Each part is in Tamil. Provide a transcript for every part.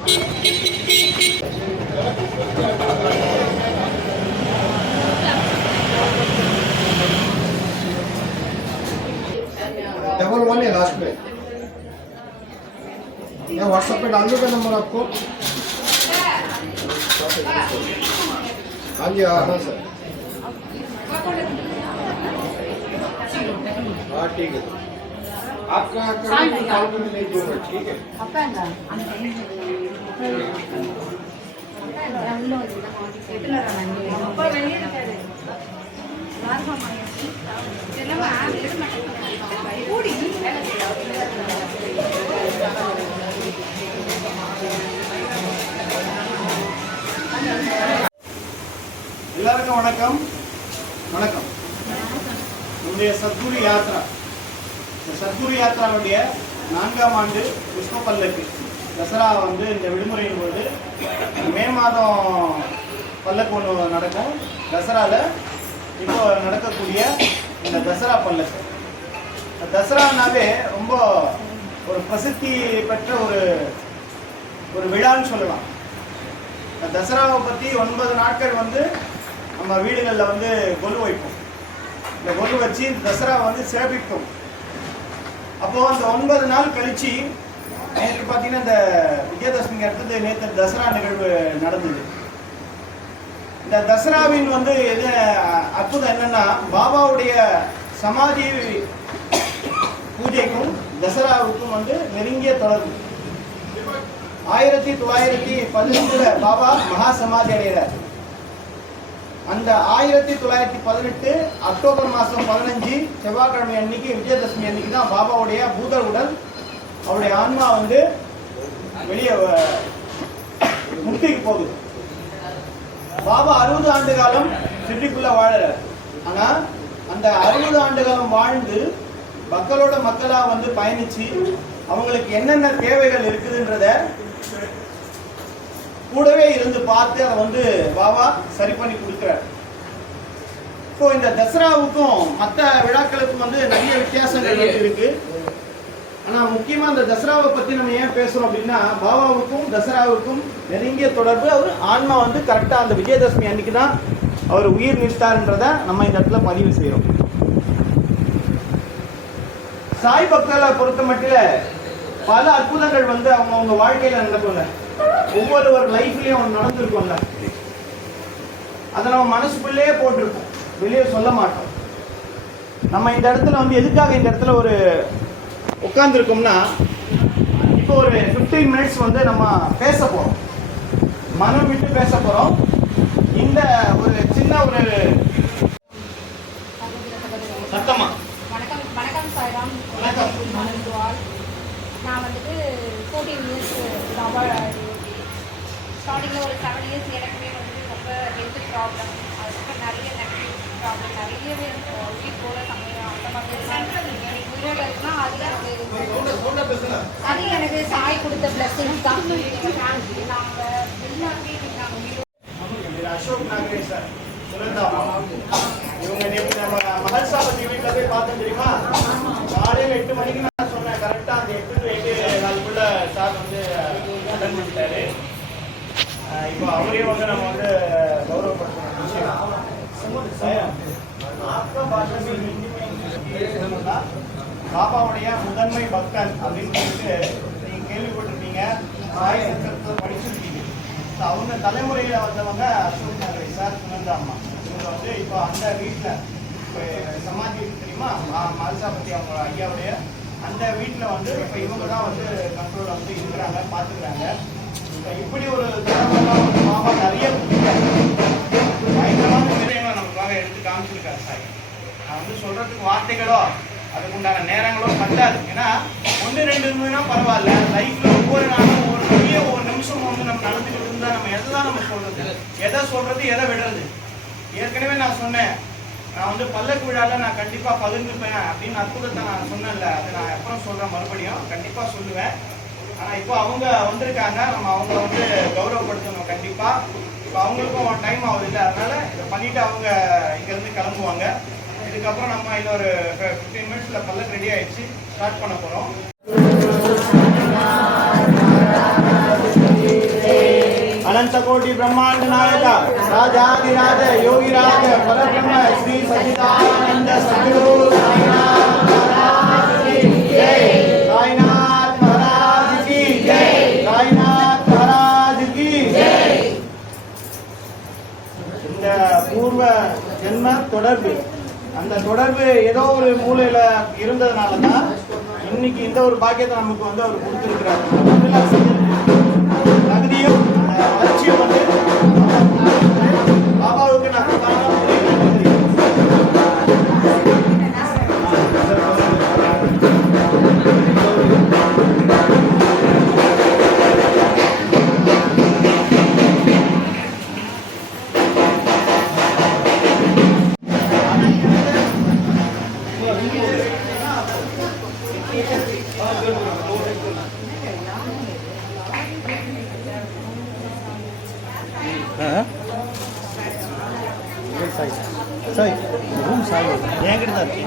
डबल 1 है लास्ट में। मैं व्हाट्सएप पे डाल दूँगा नंबर आपको। हाँ जी हाँ सर। हाँ ठीक है। आपका कॉल करने नहीं दो मिनट ठीक है। எல்லாருக்கும் வணக்கம். வணக்கம். நம்முடைய சத்குரு யாத்ரா, சத்குரு யாத்ராவுடைய 4ஆம் ஆண்டு புஷ்ப பல்லக்கு தசரா வந்து இந்த விடுமுறையின் போது மே மாதம் பல்லக்கு ஒன்று நடக்கும். தசராவில் இப்போ நடக்கக்கூடிய இந்த தசரா பல்லக்கு, தசரானாவே ரொம்ப ஒரு பிரசித்தி பெற்ற ஒரு விழான்னு சொல்லலாம். தசராவை பற்றி 9 நாட்கள் வந்து நம்ம வீடுகளில் வந்து கொலு வைப்போம். இந்த கொலு வச்சு தசரா வந்து சிறப்பிப்போம். அப்போது அந்த 9 நாள் கழித்து நேற்று பார்த்தீங்கன்னா இந்த விஜயதசமிக்கு அடுத்தது நேற்று தசரா நிகழ்வு நடந்தது. இந்த தசராவின் வந்து எது அற்புதம் என்னன்னா, பாபாவுடைய சமாதி பூஜைக்கும் தசராவுக்கும் வந்து நெருங்கிய தொடர்பு. 1918 பாபா மகா சமாதி அடைகிறார். அந்த 1918 அக்டோபர் மாதம் 15 செவ்வாய்க்கிழமை அன்னைக்கு, விஜயதசமி அன்னைக்கு தான் பாபாவுடைய பூத உடல், அவருடைய ஆன்மா வந்து வெளியே முக்திக்கு போகுது. பாபா 60 ஆண்டு காலம் சிட்டிக்குள்ள வாழறார். ஆனா அந்த 60 ஆண்டு காலம் வாழ்ந்து மக்களோட மக்களா வந்து பயணிச்சு அவங்களுக்கு என்னென்ன தேவைகள் இருக்குதுன்றத கூடவே இருந்து பார்த்து அதை வந்து பாபா சரி பண்ணி கொடுக்கிறார். இப்போ இந்த தசராவுக்கும் மற்ற விழாக்களுக்கும் வந்து நிறைய வித்தியாசங்கள் இருக்கு. ஆனா முக்கியமா இந்த தசராவை பத்தி நம்ம ஏன் பேசுறோம் அப்படின்னா, பாபாவுக்கும் தசராவுக்கும் நெருங்கிய தொடர்பு. அவர் ஆன்மா வந்து கரெக்டா அந்த விஜயதசமி அன்னைக்கு தான் அவர் உயிர் நீத்தார்ன்றத நம்ம இந்த இடத்துல பதிவு செய்யறோம். சாய் பக்தர்களை பொறுத்த மட்டும் பல அற்புதங்கள் வந்து அவங்க வாழ்க்கையில நடக்குங்க. ஒவ்வொருவர் லைஃப்லயும் நடந்திருக்கும்ல, அதை நம்ம மனசுக்குள்ளேயே போட்டிருக்கோம், வெளியே சொல்ல மாட்டோம். நம்ம இந்த இடத்துல வந்து எதுக்காக இந்த இடத்துல ஒரு உட்கார்ந்துருக்கோம்னா, இப்போ ஒரு 15 மினிட்ஸ் வந்து நம்ம பேச போறோம், மனம் விட்டு பேச போறோம். இந்த ஒரு சின்ன ஒரு சத்தமா வணக்கம் சாய்ராம். நான் வந்துட்டு 14 இயர்ஸ் பாபா ஸ்டார்டிங்கில் ஒரு 7 இயர்ஸ் எனக்குமே வந்துட்டு ரொம்ப ஹெல்த் ப்ராப்ளம், அதுக்கப்புறம் நிறைய நெகட்டிவ் ப்ராப்ளம் நிறையவே உயிர் போல சமயம் அந்த மாதிரி எனக்கு உயிரோட இருக்குன்னா அது எனக்கு சாய் கொடுத்த பிளஸிங்ஸ் தான். நாங்கள் எல்லாருமே அசோக் நாகரே சார் இவங்க நேற்று நம்ம மஹல்சா பத்தி வீட்டில் போய் பார்த்தோம் தெரியுமா? காலையில் 8 மணிக்கு நான் சொன்னேன், கரெக்டாக அந்த 8 to 8:15 சார் வந்து அட்டன் பண்ணிட்டாரு. இப்போ அவரையும் வந்து நம்ம வந்து கௌரவப்படுத்தணும். பாபாவுடைய முதன்மை பக்தன் அப்படின்னு சொல்லிட்டு நீங்க கேள்விப்பட்டிருப்பீங்க, சாய் சக்கரத்தை படிச்சிருக்கீங்க. அவங்க தலைமுறையில வந்தவங்க அசோக் நாகரே சார், சுனந்தா அம்மா. இவங்க வந்து இப்போ அந்த வீட்டில் இப்போ சமாதி தெரியுமா, மல்சாபதி அவங்க ஐயாவுடைய அந்த வீட்டில் வந்து இப்போ இவங்க தான் வந்து கண்ட்ரோலில் வந்து இருக்கிறாங்க, பார்த்துக்கிறாங்க. இப்போ இப்படி ஒரு தரமெல்லாம் வந்து மாமா நிறைய பயங்கரமான விஷயங்களை நமக்காக எடுத்து காமிச்சிருக்காரு சார். நான் வந்து சொல்றதுக்கு வார்த்தைகளோ அதுக்குண்டான நேரங்களோ பத்தாது. ஏன்னா 1-2 நிமிஷம்னா பரவாயில்ல, லைஃப்ல ஒவ்வொரு நாளும் ஒரு பெரிய ஒரு நிமிஷம் வந்து நம்ம நடந்துக்கிட்டு இருந்தா நம்ம எதை தான் நம்ம சொல்றது, எதை சொல்றது, எதை விடுறது. ஏற்கனவே நான் சொன்னேன், நான் வந்து பல்லக்கு விழாவில் நான் கண்டிப்பாக பகிர்ந்துப்பேன் அப்படின்னு அற்புதத்தை நான் சொன்னேன்ல, அதை நான் எப்பறம் சொல்கிறேன், மறுபடியும் கண்டிப்பாக சொல்லுவேன். ஆனால் இப்போ அவங்க வந்திருக்காங்க, நம்ம அவங்கள வந்து கௌரவப்படுத்தணும் கண்டிப்பாக. இப்போ அவங்களுக்கும் டைம் ஆகுது இல்லை, அதனால இதை பண்ணிவிட்டு அவங்க இங்கேருந்து கிளம்புவாங்க. இதுக்கப்புறம் நம்ம இன்னொரு 15 மினிட்ஸில் பல்லக்கு ரெடி ஆகிடுச்சு, ஸ்டார்ட் பண்ண போகிறோம். अनंत कोटि ब्रह्मांड नायक राजाधिराज योगिराज परब्रह्म श्री सच्चिदानंद सद्गुरु साईनाथ महाराज की जय। साईनाथ महाराज की जय। साईनाथ महाराज की जय। இந்த பூர்வ ஜென்ம தொடர்பு, அந்த தொடர்பு ஏதோ ஒரு மூலையில இருந்ததுனால தான் இன்னைக்கு இந்த ஒரு பாக்கியத்தை நமக்கு வந்து அவர் கொடுத்திருக்கிறார். தகுதியும் வளர்ச்சியும் வந்து பாபாவுக்கு நம்ம சாய் ரூம் சாய் என்கிட்ட தான் இருக்கு.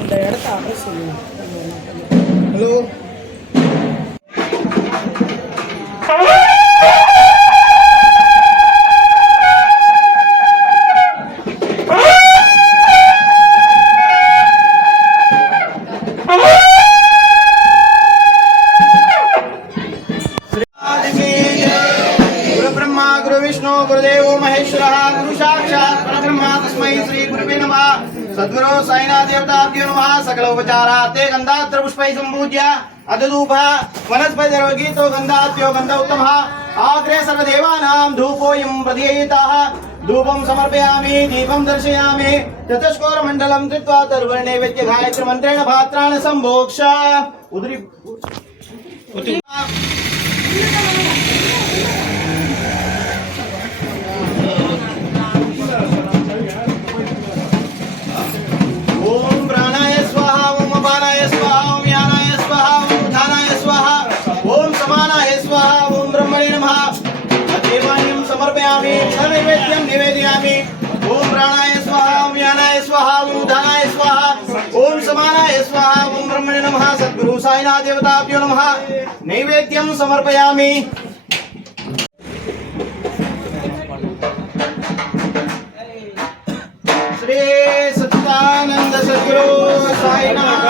இந்த இடத்த அட்ரஸ் சொல்லுங்க. ஹலோ सद्गुरो साईनाथ देवताभ्यो नमः। सकल उपचारार्थे गंधात्र पुष्पै संपूज्य अदधूप वनस्पतिर्गीतो गंधात्यो गंध उत्तमः। आग्रे सर्वदेवानां धूपोऽयं प्रदीयितः। धूपं समर्पयामि, दीपं दर्शयामि। चतुष्कोरमण्डलं कृत्वा तर्वर्णैवेद्य गायत्री मन्त्रेण पात्राणि सम्भोक्ष उदरी नैवेद्यं निवेदयामि। ओम प्राणाय स्वाहा, ओम यानाय स्वाहा, ओम उदानाय स्वाहा, ओम समानाय स्वाहा, ओम ब्रह्मणे नमः। सद्गुरु साईनाथ देवताभ्यो नमः। नैवेद्यं समर्पयामि। श्री सच्चिदानंद सद्गुरु साईनाथ